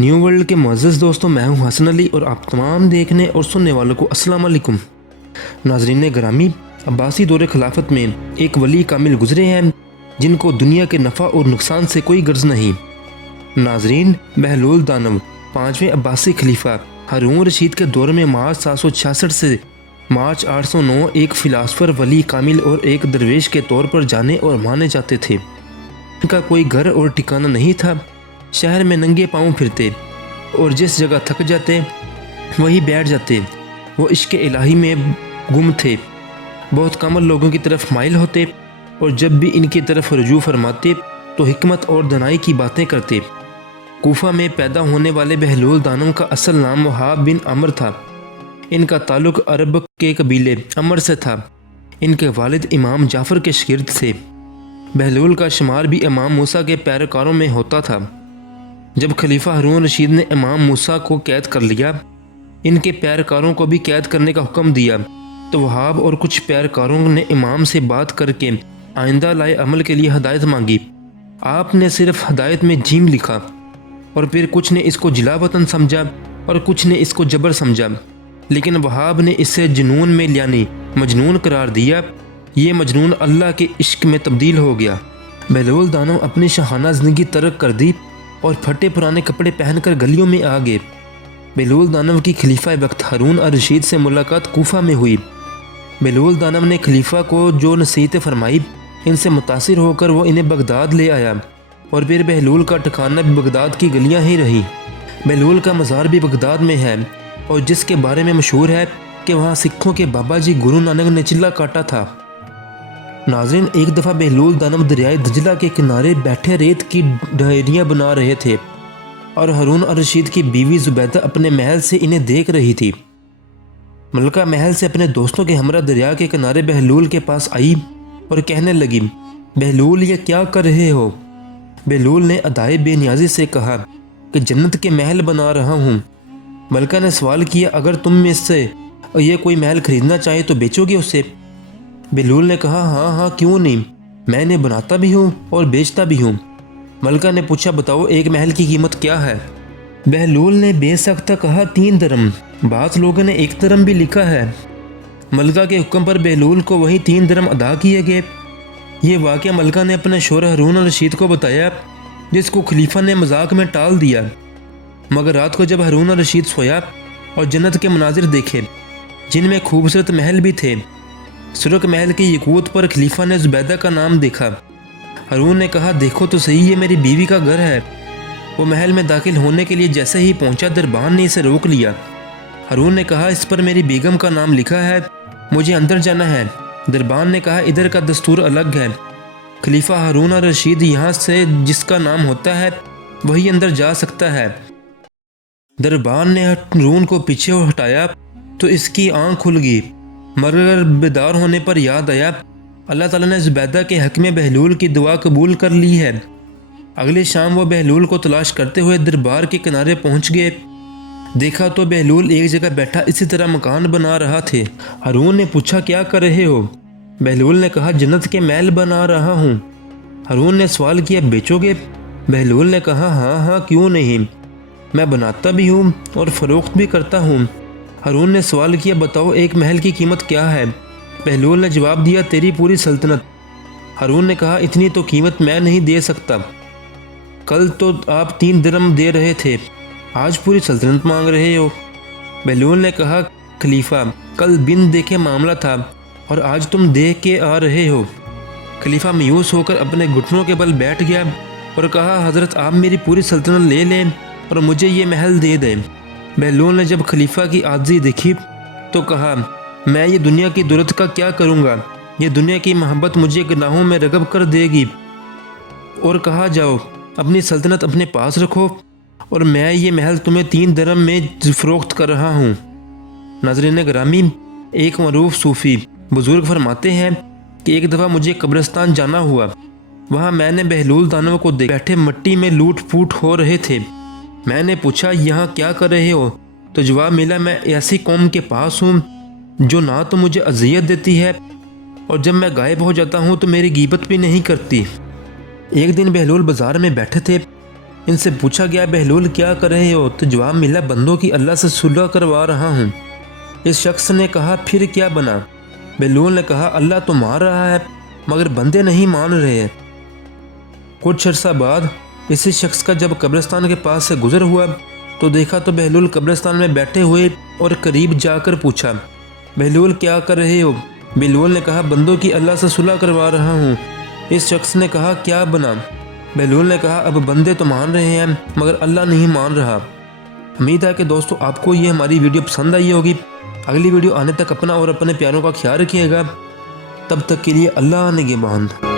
New world کے معزز دوستوں، میں ہوں حسن علی اور آپ تمام دیکھنے اور سننے والوں کو السلام علیکم۔ ناظرین گرامی، عباسی دور خلافت میں ایک ولی کامل گزرے ہیں جن کو دنیا کے نفع اور نقصان سے کوئی غرض نہیں۔ ناظرین، بہلول دانو 5ویں عباسی خلیفہ ہارون رشید کے دور میں مارچ 766 سے مارچ 809 ایک فلاسفر، ولی کامل اور ایک درویش کے طور پر جانے اور مانے جاتے تھے۔ ان کا کوئی گھر اور ٹھکانہ نہیں تھا، شہر میں ننگے پاؤں پھرتے اور جس جگہ تھک جاتے وہی بیٹھ جاتے۔ وہ عشق الہی میں گم تھے، بہت کم لوگوں کی طرف مائل ہوتے اور جب بھی ان کی طرف رجوع فرماتے تو حکمت اور دانائی کی باتیں کرتے۔ کوفہ میں پیدا ہونے والے بہلول دانو کا اصل نام وہاب بن عمر تھا۔ ان کا تعلق عرب کے قبیلے عمر سے تھا۔ ان کے والد امام جعفر کے شاگرد تھے۔ بہلول کا شمار بھی امام موسیٰ کے پیروکاروں میں ہوتا تھا۔ جب خلیفہ ہارون رشید نے امام موسیٰ کو قید کر لیا، ان کے پیروکاروں کو بھی قید کرنے کا حکم دیا، تو وہاب اور کچھ پیروکاروں نے امام سے بات کر کے آئندہ لائے عمل کے لیے ہدایت مانگی۔ آپ نے صرف ہدایت میں جیم لکھا اور پھر کچھ نے اس کو جلا وطن سمجھا اور کچھ نے اس کو جبر سمجھا، لیکن وہاب نے اسے جنون میں یعنی مجنون قرار دیا۔ یہ مجنون اللہ کے عشق میں تبدیل ہو گیا۔ بہلول دانو اپنی شاہانہ زندگی ترک کر دی اور پھٹے پرانے کپڑے پہن کر گلیوں میں آ گئے۔ بہلول دانو کی خلیفہ وقت ہارون الرشید سے ملاقات کوفہ میں ہوئی۔ بہلول دانو نے خلیفہ کو جو نصیحتیں فرمائی، ان سے متاثر ہو کر وہ انہیں بغداد لے آیا اور پھر بہلول کا ٹھکانہ بھی بغداد کی گلیاں ہی رہیں۔ بہلول کا مزار بھی بغداد میں ہے اور جس کے بارے میں مشہور ہے کہ وہاں سکھوں کے بابا جی گرو نانک نے چلہ کاٹا تھا۔ ناظرین، ایک دفعہ بہلول دانو دریائے دجلہ کے کنارے بیٹھے ریت کی ڈھیریاں بنا رہے تھے اور ہارون الرشید کی بیوی زبیدہ اپنے محل سے انہیں دیکھ رہی تھی۔ ملکہ محل سے اپنے دوستوں کے ہمراہ دریا کے کنارے بہلول کے پاس آئی اور کہنے لگی، بہلول یہ کیا کر رہے ہو؟ بہلول نے ادائے بے نیازی سے کہا کہ جنت کے محل بنا رہا ہوں۔ ملکہ نے سوال کیا، اگر تم میں سے یہ کوئی محل خریدنا چاہے تو بیچو گے اسے؟ بہلول نے کہا، ہاں ہاں کیوں نہیں، میں نے بناتا بھی ہوں اور بیچتا بھی ہوں۔ ملکہ نے پوچھا، بتاؤ ایک محل کی قیمت کیا ہے؟ بہلول نے بے سختہ کہا، 3 درم۔ بعض لوگوں نے 1 درم بھی لکھا ہے۔ ملکہ کے حکم پر بہلول کو وہی 3 درم ادا کیے گئے۔ یہ واقعہ ملکہ نے اپنے شوہر ہارون الرشید کو بتایا، جس کو خلیفہ نے مذاق میں ٹال دیا۔ مگر رات کو جب ہارون الرشید سویا اور جنت کے مناظر دیکھے جن میں خوبصورت محل بھی تھے، سرخ محل کی یقوت پر خلیفہ نے زبیدہ کا نام دیکھا۔ ہارون نے کہا، دیکھو تو صحیح، یہ میری بیوی کا گھر ہے۔ وہ محل میں داخل ہونے کے لیے جیسے ہی پہنچا، دربان نے اسے روک لیا۔ ہارون نے کہا، اس پر میری بیگم کا نام لکھا ہے، مجھے اندر جانا ہے۔ دربان نے کہا، ادھر کا دستور الگ ہے، خلیفہ ہارون الرشید یہاں سے جس کا نام ہوتا ہے وہی اندر جا سکتا ہے۔ دربان نے ہارون کو پیچھے ہٹایا تو اس کی آنکھ کھل گئی، مگر بیدار ہونے پر یاد آیا اللہ تعالیٰ نے زبیدہ کے حق میں بہلول کی دعا قبول کر لی ہے۔ اگلی شام وہ بہلول کو تلاش کرتے ہوئے دربار کے کنارے پہنچ گئے۔ دیکھا تو بہلول ایک جگہ بیٹھا اسی طرح مکان بنا رہا تھے۔ ہارون نے پوچھا، کیا کر رہے ہو؟ بہلول نے کہا، جنت کے محل بنا رہا ہوں۔ ہارون نے سوال کیا، بیچو گے؟ بہلول نے کہا، ہاں ہاں کیوں نہیں، میں بناتا بھی ہوں اور فروخت بھی کرتا ہوں۔ ہارون نے سوال کیا، بتاؤ ایک محل کی قیمت کیا ہے؟ بہلول نے جواب دیا، تیری پوری سلطنت۔ ہارون نے کہا، اتنی تو قیمت میں نہیں دے سکتا، کل تو آپ 3 درم دے رہے تھے، آج پوری سلطنت مانگ رہے ہو۔ بہلول نے کہا، خلیفہ کل بن دیکھے معاملہ تھا اور آج تم دیکھ کے آ رہے ہو۔ خلیفہ مایوس ہو کر اپنے گھٹنوں کے بل بیٹھ گیا اور کہا، حضرت آپ میری پوری سلطنت لے لیں اور مجھے یہ محل دے دیں۔ بہلول نے جب خلیفہ کی عاجزی دیکھی تو کہا، میں یہ دنیا کی دولت کا کیا کروں گا؟ یہ دنیا کی محبت مجھے گناہوں میں رغب کر دے گی۔ اور کہا، جاؤ اپنی سلطنت اپنے پاس رکھو اور میں یہ محل تمہیں 3 درم میں فروخت کر رہا ہوں۔ ناظرین گرامی، ایک معروف صوفی بزرگ فرماتے ہیں کہ ایک دفعہ مجھے قبرستان جانا ہوا۔ وہاں میں نے بہلول دانو کو بیٹھے مٹی میں لوٹ پوٹ ہو رہے تھے۔ میں نے پوچھا، یہاں کیا کر رہے ہو؟ تو جواب ملا، میں ایسی قوم کے پاس ہوں جو نہ تو مجھے اذیت دیتی ہے اور جب میں غائب ہو جاتا ہوں تو میری غیبت بھی نہیں کرتی۔ ایک دن بہلول بازار میں بیٹھے تھے ان سے پوچھا گیا بہلول کیا کر رہے ہو؟ تو جواب ملا بندوں کی اللہ سے صلح کروا رہا ہوں۔ اس شخص نے کہا پھر کیا بنا؟ بہلول نے کہا اللہ تو مان رہا ہے مگر بندے نہیں مان رہے۔ کچھ عرصہ بعد اسی شخص کا جب قبرستان کے پاس سے گزر ہوا تو دیکھا تو بہلول قبرستان میں بیٹھے ہوئے اور قریب جا کر پوچھا بہلول کیا کر رہے ہو؟ بہلول نے کہا بندوں کی اللہ سے صلح کروا رہا ہوں۔ اس شخص نے کہا کیا بنا؟ بہلول نے کہا اب بندے تو مان رہے ہیں مگر اللہ نہیں مان رہا۔ امید ہے کہ دوستو آپ کو یہ ہماری ویڈیو پسند آئی ہوگی۔ اگلی ویڈیو آنے تک اپنا اور اپنے پیاروں کا خیال رکھیے گا۔ تب تک کے لیے اللہ نگہبان۔